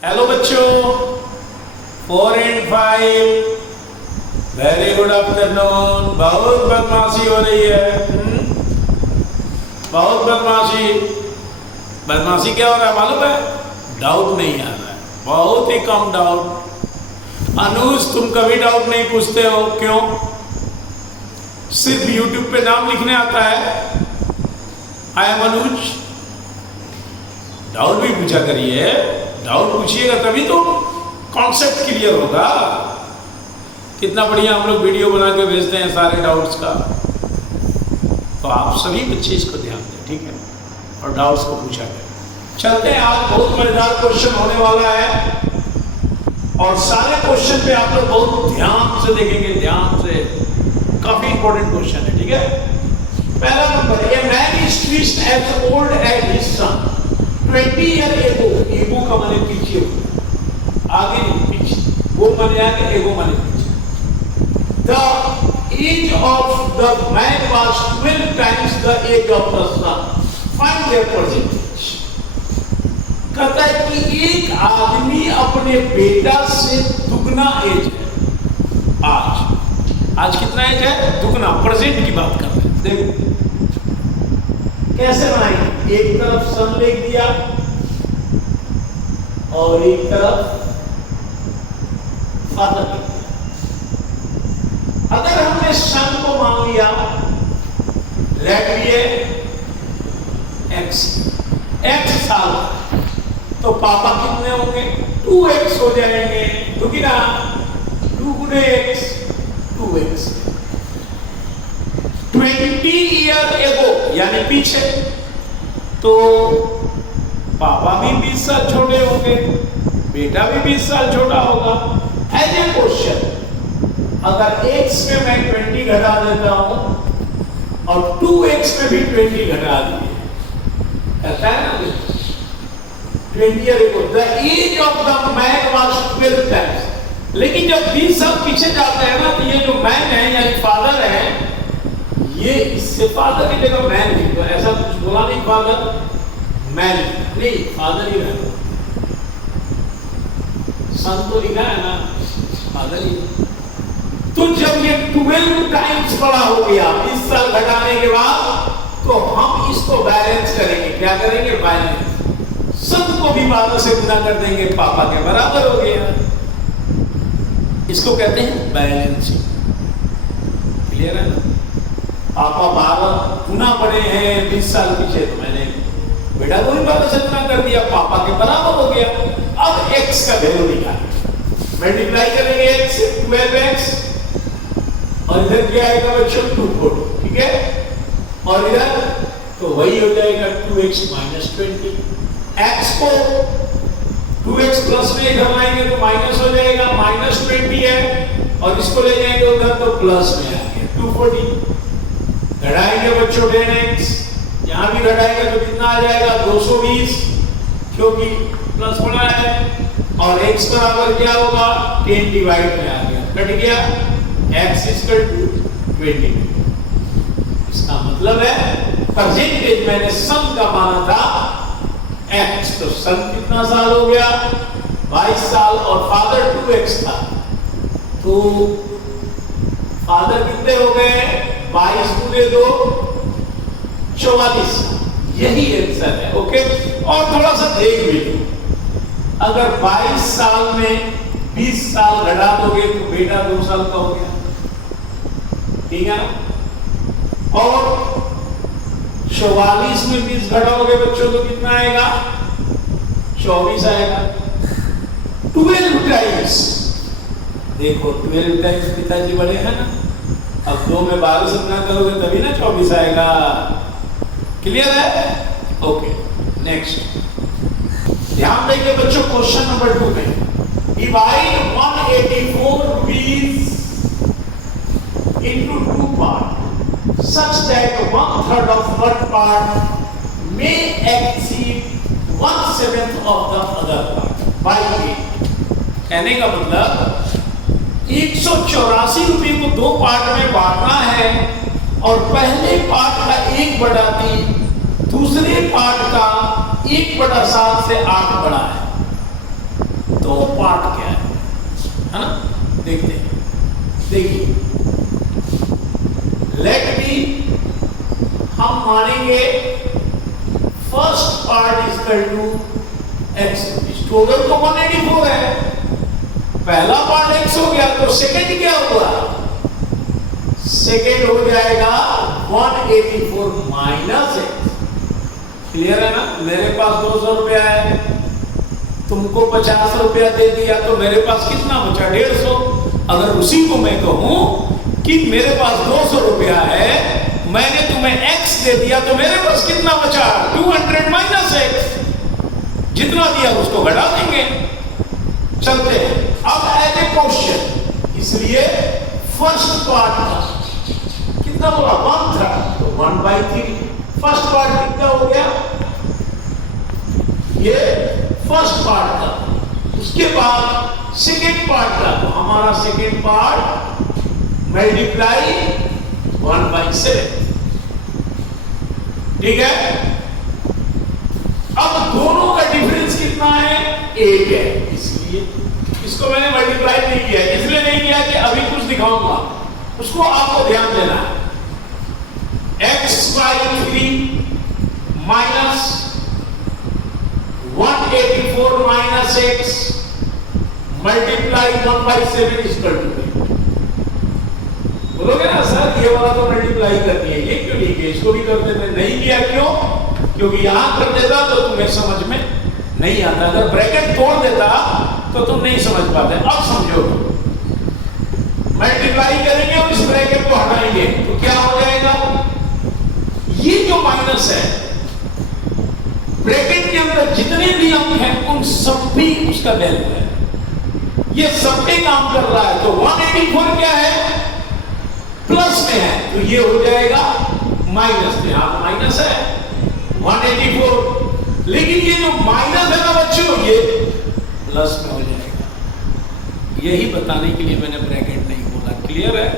Hello बच्चों, 4 and 5, very good afternoon. बहुत बदमाशी हो रही है। बहुत बदमाशी। बदमाशी क्या हो रहा है मालूम है? डाउट नहीं आ रहा है, बहुत ही कम डाउट। अनुज, तुम कभी डाउट नहीं पूछते हो, क्यों? सिर्फ यूट्यूब पे नाम लिखने आता है आई एम अनुज। डाउट भी पूछा करिए। डाउट पूछिएगा तभी तो कॉन्सेप्ट क्लियर होगा। कितना बढ़िया हम लोग वीडियो बना के भेजते हैं सारे डाउट्स का। तो आप सभी बच्चे इसको ध्यान दें, ठीक है, और डाउट्स को पूछा करें। चलते हैं, आज बहुत मजेदार क्वेश्चन होने वाला है और सारे क्वेश्चन पे आप लोग बहुत ध्यान से देखेंगे, ध्यान से। काफी इंपॉर्टेंट क्वेश्चन है, ठीक है। पहला number, a man is twice as old as his son 20 year ago. Ago का माने पीछे, आगे नहीं, पीछे। वो माने आगे, एगो माने पीछे। The age of the man was 12 times the age of the son. Find their percentage. कहता है कि एक आदमी अपने बेटा से दुगना एज है। आज कितना एज है? दुगना। प्रेजेंट की बात कर रहे हैं। देखो कैसे बनाएंगे। एक तरफ सन लिख दिया और एक तरफ फादर लिख दिया। अगर हमने सन को मान लिया, लेट लिए x साल, तो पापा कितने होंगे? 2x हो जाएंगे। दुगना 2 गुणे x 2x। 20 ईयर एगो यानी पीछे, तो पापा भी 20 साल छोटे होंगे, बेटा भी 20 साल छोटा होगा। एज ए क्वेश्चन, अगर x में मैं 20 घटा देता हूं और 2x में भी 20 घटा दिए, ऐसा है ना? 20 year ago the age of the man was 12 times. लेकिन जब 20 साल पीछे जाते हैं ना, तो ये जो मैन है यानी फादर है, ये इससे फादर की जगह मैन लिख दो। ऐसा कुछ बोला नहीं, फादर मैन नहीं, फादर ही रहना। सन तो लिखा है ना, फादर ही। तो जब ये 12 टाइम्स बड़ा हो गया 20 साल घटाने के बाद, तो हम इसको बैलेंस करेंगे। क्या करेंगे? बैलेंस। सन को भी फादर से गुना कर देंगे, पापा के बराबर हो गया। इसको कहते हैं बैलेंसिंग। क्लियर है ना? पापा 12 गुना बड़े हैं 20 साल पीछे, तो मैंने बेटा को भी फादर से गुना कर दिया, पापा के बराबर हो गया। अब x का वैल्यू निकालें, मल्टीप्लाई करेंगे x से 12x, और इधर क्या आएगा बच्चों? 240, ठीक है। और इधर तो वही हो जाएगा 2x - 20। x को 2x प्लस में इधर लाएंगे तो माइनस हो जाएगा, -20 है, और इसको ले जाएंगे उधर तो प्लस में आ गया 240। घटाएंगे बच्चों 10x, यहां भी घटाएंगे तो कितना आ जाएगा? 220, क्योंकि प्लस बड़ा है। और x बराबर क्या होगा? 10 डिवाइड में आ गया, कट गया। x = 20। इसका मतलब है परसेंटेज मैंने सन का माना था x, तो सन कितना साल हो गया? 22 साल। और फादर 2x था, तो फादर कितने हो गए? 22 गुणे 2 44। यही आंसर है। ओके। और थोड़ा सा देख भी लो, अगर 22 साल में 20 साल घटा दोगे तो बेटा 2 साल का हो गया, ठीक है ना? और 44 में 20 घटाओगे बच्चों तो कितना आएगा? 24 आएगा। 12 टाइम्स, देखो 12 टाइम्स पिताजी बड़े हैं ना। अब 2 में 12 से गुना करोगे तभी ना 24 आएगा। क्लियर है? ओके, नेक्स्ट ध्यान देंगे बच्चों क्वेश्चन नंबर 2 में। Divide 184 rupees into 2 parts such that 1/3 of one part may exceed 1/7 of the other part by 8। कहने का मतलब 184 रुपये को 2 पार्ट में बांटना है, और पहले पार्ट का 1/3 दूसरे पार्ट का 1/7 से 8 बड़ा है। देखते हैं। देखिए, लेट बी हम मानेंगे first part is equal to x. Total तो 184 है, पहला पार्ट एक्स हो गया, तो सेकंड क्या हुआ? सेकंड हो जाएगा 184 माइनस एक्स। क्लियर है ना? मेरे पास 200 रुपया है, तुमको 50 रुपया दे दिया, तो मेरे पास कितना बचा? 150। अगर उसी को मैं कहूं कि मेरे पास 200 रुपया है, मैंने तुम्हें x दे दिया, तो मेरे पास कितना बचा? 200 माइनस एक्स। जितना दिया उसको घटा देंगे। चलते हैं अब एज ए क्वेश्चन, इसलिए फर्स्ट पार्ट का कितना बोला? 1 था, तो 1/3। फर्स्ट पार्ट कितना हो गया? ये फर्स्ट पार्ट का। उसके बाद सेकेंड पार्ट का, तो हमारा सेकेंड पार्ट मल्टीप्लाई 1/7। ठीक है? अब दोनों का डिफरेंस कितना है? 8 है। इसलिए इसको मैंने मल्टीप्लाई नहीं किया, इसलिए नहीं किया कि अभी कुछ दिखाऊंगा, उसको आपको ध्यान देना है। x/3 minus 184 minus x multiply 1/7 equal to. बोलोगे ना सर ये वाला तो मल्टीप्लाई करनी है, ये क्यों नहीं किया? इसको भी कर देते। नहीं किया क्यों? क्योंकि यहां कर देता तो तुम्हें समझ में नहीं आता, अगर ब्रैकेट तोड़ देता तो तुम नहीं समझ पाते। अब समझो, मल्टीप्लाई करेंगे और इस ब्रैकेट को हटाएंगे तो क्या हो जाएगा? ये जो माइनस है, ब्रैकेट के अंदर जितने भी अंक हैं उन सब भी उसका वैल्यू है, ये सब पे काम कर रहा है। तो 184 क्या है? प्लस में है, तो ये हो जाएगा माइनस में। यहां माइनस है 184, लेकिन ये जो माइनस है ना बच्चों, ये प्लस में हो जाएगा। यही बताने के लिए मैंने ब्रैकेट नहीं बोला। क्लियर है?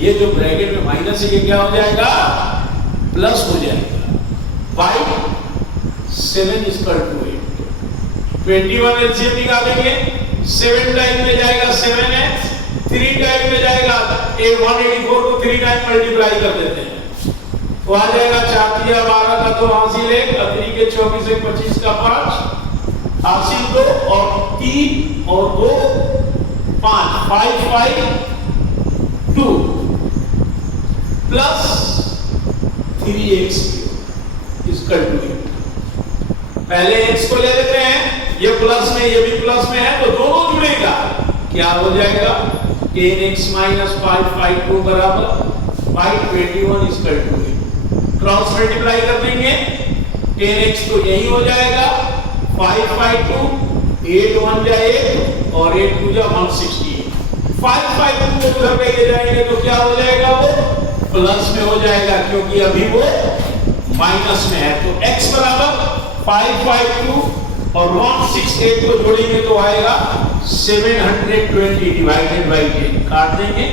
ये जो ब्रैकेट में माइनस है, ये क्या हो जाएगा? प्लस हो जाएगा। By 7 equal to 8। 21 एलसीएम निकालेंगे, 7 टाइम में जाएगा 7x, 3 टाइम में जाएगा 184 को 3 टाइम मल्टीप्लाई कर देते हैं, तो आ जाएगा 4 3 12 का, तो हासिल 1, 3 के 24 1 25 का 5, हासिल 2 और 3 और 2 5 5 5 2 प्लस 3x इक्वल टू 8। पहले x को ले लेते हैं, ये प्लस में ये भी प्लस में है, तो दोनों जुड़ेगा। क्या हो जाएगा? 10x माइनस 5 5 2 बराबर 521 इक्वल टू 8। क्रॉस मल्टीप्लाई कर देंगे, 10x तो यही हो जाएगा 5 5 2, 8 1 जा 8 और 8 2 जा 168। 5 5 2 को उधर ले जाएंगे तो क्या हो जाएगा? वो प्लस में हो जाएगा, क्योंकि अभी वो माइनस में है। तो x बराबर 552 और 168 को जोड़ेंगे तो आएगा 720 डिवाइडेड बाई 10। काट देंगे,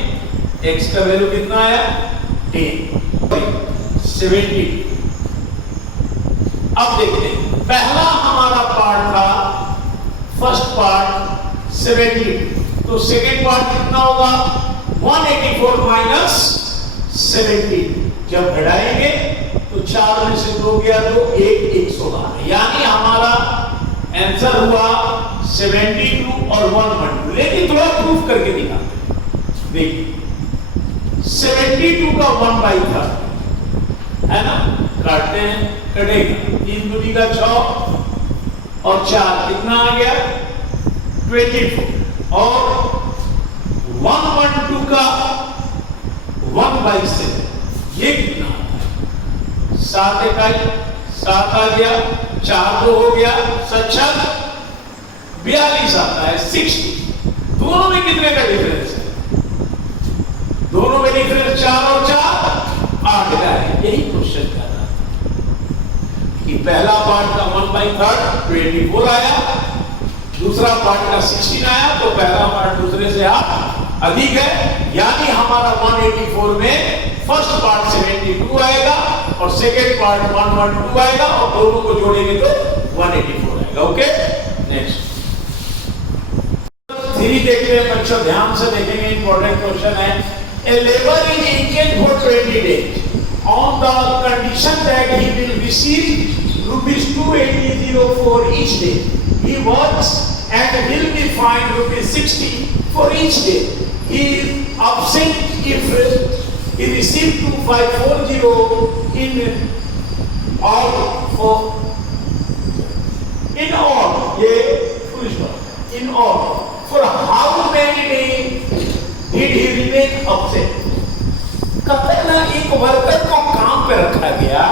x का वैल्यू कितना आया? 10 70। अब देखते हैं, पहला हमारा पार्ट था फर्स्ट पार्ट 70, तो सेकेंड पार्ट कितना होगा? 184 माइनस 70। जब घटाएंगे तो 4 में से 2 गया तो 1 112, यानी हमारा आंसर हुआ 72 और 112। लेकिन थोड़ा प्रूफ करके दिखाते हैं। देखिए 72 का 1/3 है ना, काटते हैं, कटेगा 3 दूनी का 6 और 4 कितना आ गया? 24। और 112 का 1/7 ये कितना? 7 इकाई, 7 आ गया, 4 2 हो गया, 7 42 आता है 60। दोनों में कितने का डिफरेंस है? दोनों में डिफरेंस 4 और 4 8 का है। यही क्वेश्चन कर रहा था कि पहला पार्ट का 1/3 24 आया, दूसरा पार्ट का 16 आया, तो पहला पार्ट दूसरे से अधिक है, यानी हमारा 184 में फर्स्ट पार्ट 72 आएगा और सेकेंड पार्ट 112 आएगा, और दोनों को जोड़ेंगे तो 184 आएगा। ओके, नेक्स्ट 3 देखते हैं बच्चों, ध्यान से देखेंगे, इंपॉर्टेंट क्वेश्चन है। A laborer is engaged for 20 days on the condition that he will receive rupees 280 for each day. He works and will be fined rupees 60 for each day. He is absent if he receives 2540 in all ये full stop. In all, for how many days did he remain absent? कहते हैं ना, एक worker को काम पे रखा गया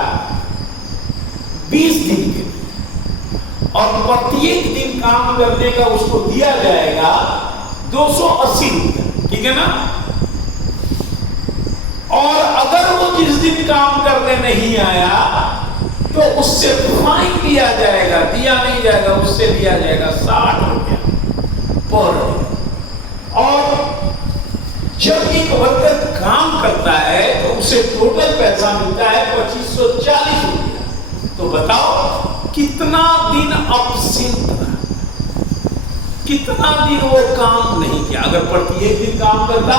20 दिन के लिए, और प्रत्येक दिन काम करने का उसको दिया जाएगा 280 रुपया, ठीक है ना। और अगर वो जिस दिन काम करने नहीं आया तो उससे फाइन दिया जाएगा, दिया नहीं जाएगा, उससे दिया जाएगा 60 रुपया पर डे। और जब एक वर्कर काम करता है तो उसे टोटल पैसा मिलता है 2540 रुपया। तो बताओ कितना दिन absent रहा, कितना दिन वो काम नहीं किया। अगर प्रत्येक दिन काम करता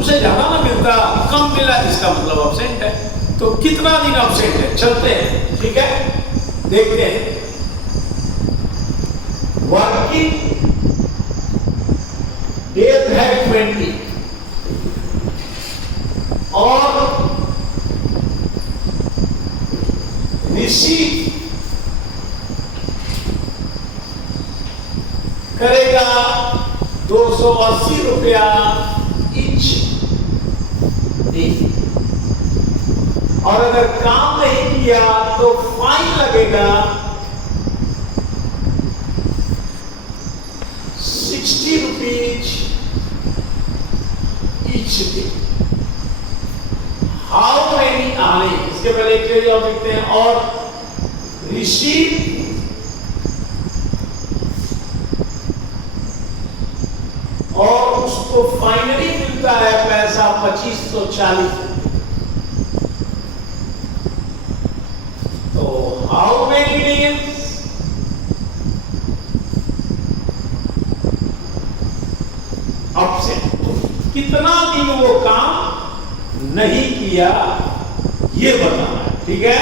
उसे ज्यादा ना मिलता, कम मिला, इसका मतलब absent है। तो कितना दिन absent है, चलते हैं, ठीक है, देखते हैं। वर्किंग डेज है 20 और रिसीव करेगा 280 रुपया ईच डे, और अगर काम नहीं किया तो फाइन लगेगा 60 rupees each day. How many आने, इसके पहले एक चीज और लिखते हैं, और रिसीव और उसको फाइनली मिलता है पैसा 2540। तो हाउ मेनी डेज absent, कितना दिन वो काम नहीं किया ये बताना है, ठीक है।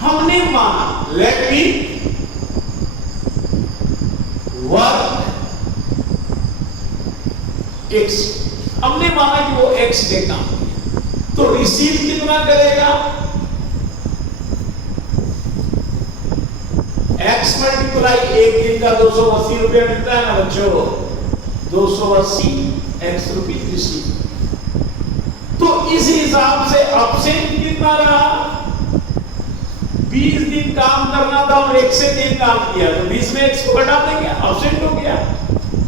हमने माना लेट मी वर्क एक्स, हमने माना कि वो एक्स डे काम, तो रिसीव कितना करेगा, एक्स मल्टीप्लाई एक दिन का 280 रुपया मिलता है ना बच्चों, 280 एक्स रुपीज रिसीव। तो इस हिसाब से absent कितना रहा, 20 दिन काम करना था और 1 से 3 काम किया, तो 20 में x को घटा देंगे, absent हो गया।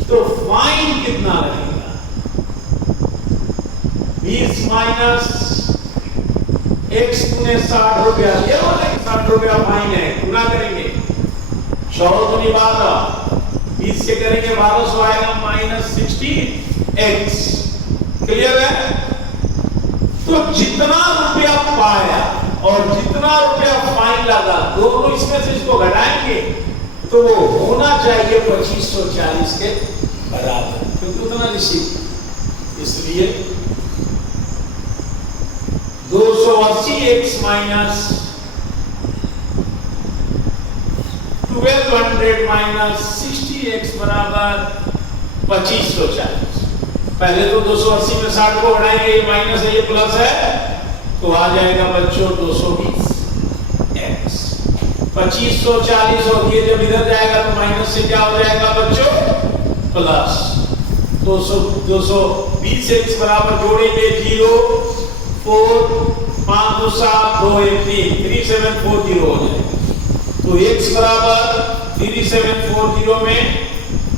तो फाइन कितना रहेगा, 20 माइनस x गुने 60 रुपया, ये वाला 60 रुपया फाइन है, गुना करेंगे 14 गुनी 12, 20 से करेंगे 1200 आएगा माइनस 16x, क्लियर है। तो जितना रुपया पाया और जितना रुपया फाइन लगा, दोनों इसमें से इसको घटाएंगे तो वो होना चाहिए 2540 के बराबर, क्योंकि उतना रिसीव, इसलिए 280x माइनस 1200 माइनस 60x बराबर 2540। पहले तो 280 में 60 को बढ़ाएंगे, ये माइनस है ये प्लस है, तो आ जाएगा बच्चों 220x। 2540 और ये जब इधर जाएगा तो माइनस से क्या हो जाएगा बच्चों, प्लस 220x बराबर जोड़ेंगे 0 4 5 2 7 2 1 3 3740 हो जाएगा। तो x बराबर 3740 में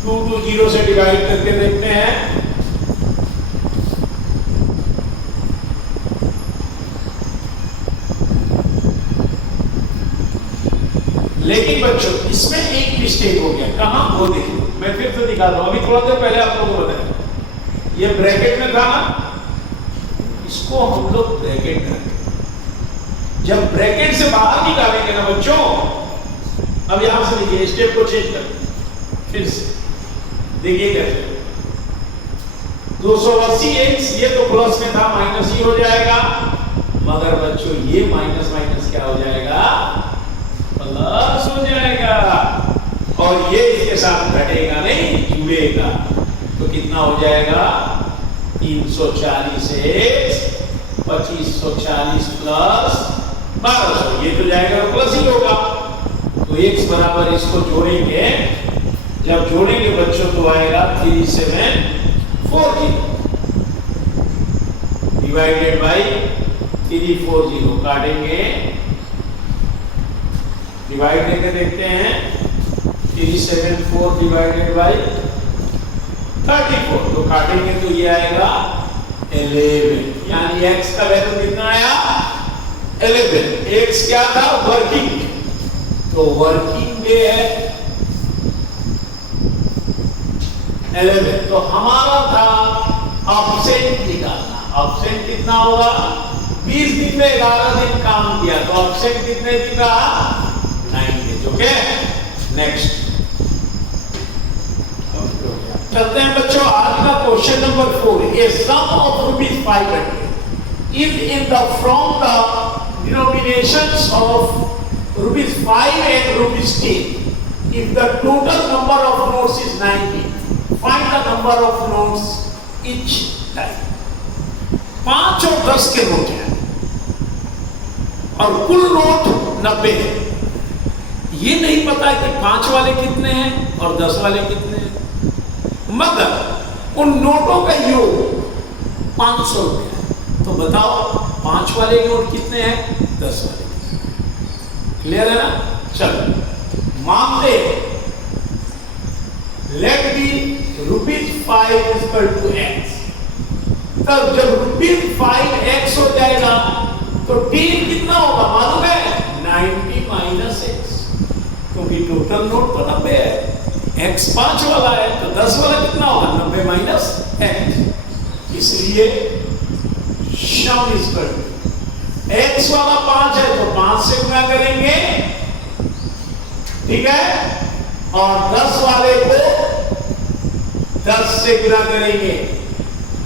2 2 0 से डिवाइड करके देखते हैं, लेकिन बच्चों इसमें एक मिस्टेक हो गया, कहां वो देखिए, मैं फिर से दिखाता हूं। अभी थोड़ा देर पहले आप लोगों को बताया, ये ब्रैकेट में था ना, इसको हम लोग ब्रैकेट में रखें। जब ब्रैकेट से बाहर निकालेंगे ना बच्चों, अब यहां से देखिए, स्टेप को चेंज कर फिर से, देखिए कैसे 280 x, ये तो प्लस में था, माइनस ही हो जाएगा, मगर बच्चों ये माइनस माइनस क्या हो जाएगा, प्लस हो जाएगा, और ये इसके साथ घटेगा नहीं, जुड़ेगा, तो कितना हो जाएगा 340 x 2540 प्लस 1200, ये तो जाएगा प्लस ही होगा। तो x बराबर इसको जोड़ेंगे, जब जोड़ेंगे बच्चों तो आएगा 3740 डिवाइडेड बाई 340, काटेंगे, डिवाइड करके देखते हैं, 374 डिवाइडेड बाई 34, तो काटेंगे तो ये आएगा 11, यानी x का वैल्यू कितना आया 11। x क्या था, वर्किंग, तो वर्किंग डे है 11, तो हमारा था ऑब्सेंट निकालना। ऑब्सेंट कितना होगा, 20 दिन में 11 दिन काम किया, तो ऑब्सेंट कितने दिन रहा 9 डेज। ओके, नेक्स्ट चलते हैं बच्चों, आज का question number 4। A sum of ₹500 is in the from the denominations of ₹5 and ₹10. If the total number of notes is 90, find the number of notes each time. 5 और 10 के नोट हैं और कुल नोट 90 है। ये नहीं पता है कि 5 वाले कितने हैं और 10 वाले कितने हैं, मगर उन नोटों का योग 500 रुपया है। तो बताओ 5 वाले नोट कितने हैं, 10 वाले कितने हैं? क्लियर है ना? चलो मान ले, late B ₹5 is equal to x। तब जब ₹5x हो जाएगा तो 10 कितना होगा मालूम है, 90 माइनस x, क्योंकि टोटल नोट तो 90 है, x 5 वाला है तो 10 वाला कितना होगा, 90 माइनस x। इसलिए sum is equal to x वाला 5 है तो 5 से गुणा करेंगे, ठीक है, और 10 वाले को 10 से गुणा करेंगे,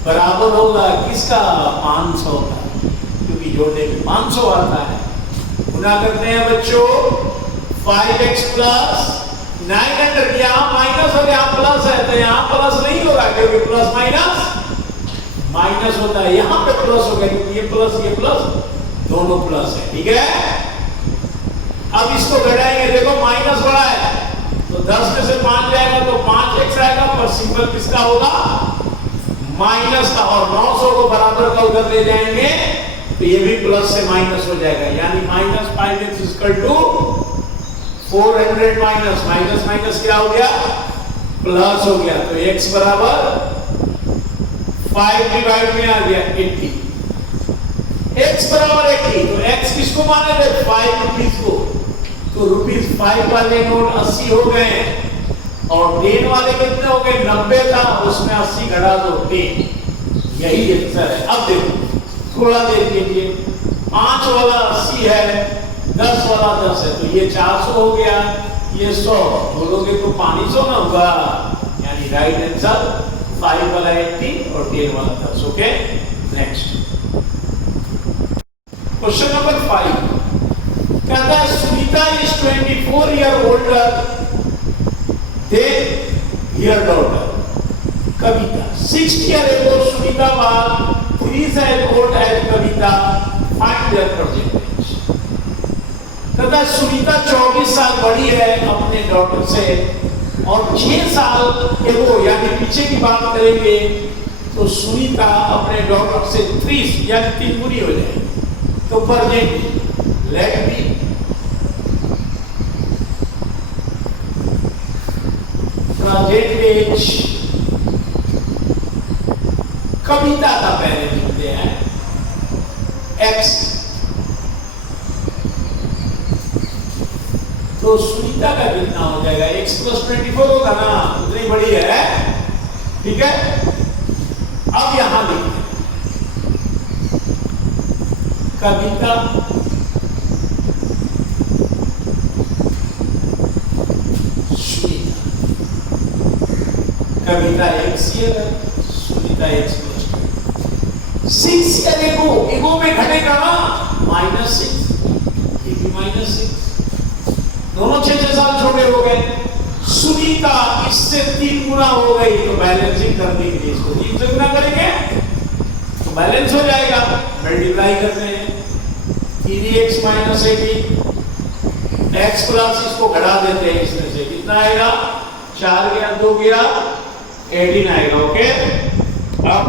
बराबर होगा किसका, 500 का, क्योंकि जोड़ने में 500 आता है। गुणा करते हैं बच्चों, 5x प्लस 900, यहाँ माइनस और यहाँ प्लस है, तो यहाँ प्लस नहीं होगा क्योंकि प्लस माइनस माइनस होता है, यहाँ पे प्लस हो गया क्योंकि ये प्लस दोनों प्लस है, ठीक है। अब इसको घटाएंगे, देखो माइनस बड़ा है तो 10 में से 5 जाएगा तो 5x आएगा, पर सिंबल किसका होगा, माइनस का, और 900 को बराबर का उधर ले जाएंगे तो ये भी प्लस से माइनस हो जाएगा, यानी minus 5x is equal to 400 minus minus minus क्या हो गया, प्लस हो गया, तो x बराबर 5 डिवाइड में आ गया 80, x बराबर 80, तो x किसको माने थे, 5 रुपीस को, तो ₹5 वाले नोट 80 हो गए, और 10 वाले कितने हो गए, 90 था, उसमें 80 घटा दो 10, यही आंसर है। अब देखो थोड़ा देर के लिए, 5 वाला 80 है, 10 वाला 10 है, तो ये 400 हो गया, ये 100 बोलोगे तो 500 ना होगा, यानी राइट आंसर 5 वाला 80 और 10 वाला 10। ओके, नेक्स्ट क्वेश्चन नंबर 5 कहता है Sunita is 24 year older than her daughter Kavita. 60 year ago Sunita was 3 years old as Kavita, find their present age. कहता है सुनीता 24 साल बड़ी है अपने डॉटर से, और 6 साल एगो यानी पीछे की बात करेंगे तो सुनीता अपने डॉटर से 30 यानी 3 गुनी हो जाएगी, तो present let be present as कविता का पहले लिखते हैं x, तो सुनीता का कितना हो जाएगा, x प्लस 24 होगा ना, उतनी बड़ी है, ठीक है। अब यहां लिखते हैं कविता कविता एक्स ईयर है, Sunita x plus 6 year ago, एगो में घटेगा ना -6, ये भी -6, दोनों 6 साल छोटे हो गए। सुनीता इससे 3 गुना हो गई, तो बैलेंसिंग करने के लिए इसको 3 से गुना करेंगे तो बैलेंस हो जाएगा। मल्टीप्लाई करते हैं 3x - 18, x प्लस इसको घटा देते हैं, इसमें से कितना आएगा, 4 गया 2 गया 18 आएगा। ओके, अब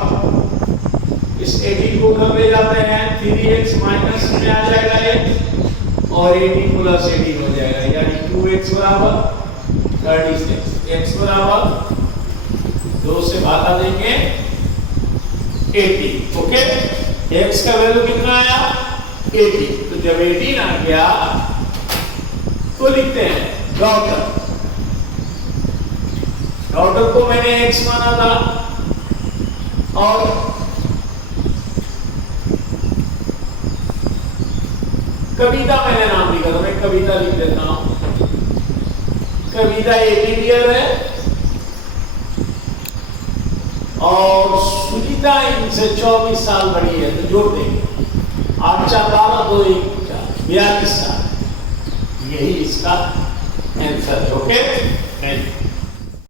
इस 18 को उधर ले जाते हैं, 3x माइनस में आ जाएगा 8 और 18 प्लस 18 हो जाएगा, यानी 2x बराबर 36, x बराबर 2 से भागा देंगे 18। ओके, x का वैल्यू कितना आया 18, तो जब 18 आ गया तो लिखते हैं डॉटर, डॉटर को मैंने x माना था और कविता मैंने नाम लिखा था, मैं कविता लिख देता हूं। कविता 18 ईयर है और सुनीता इनसे 24 साल बड़ी है, तो जोड़ देंगे 8 × 4 12 2 1 4 42 साल, यही इसका आंसर है। ओके।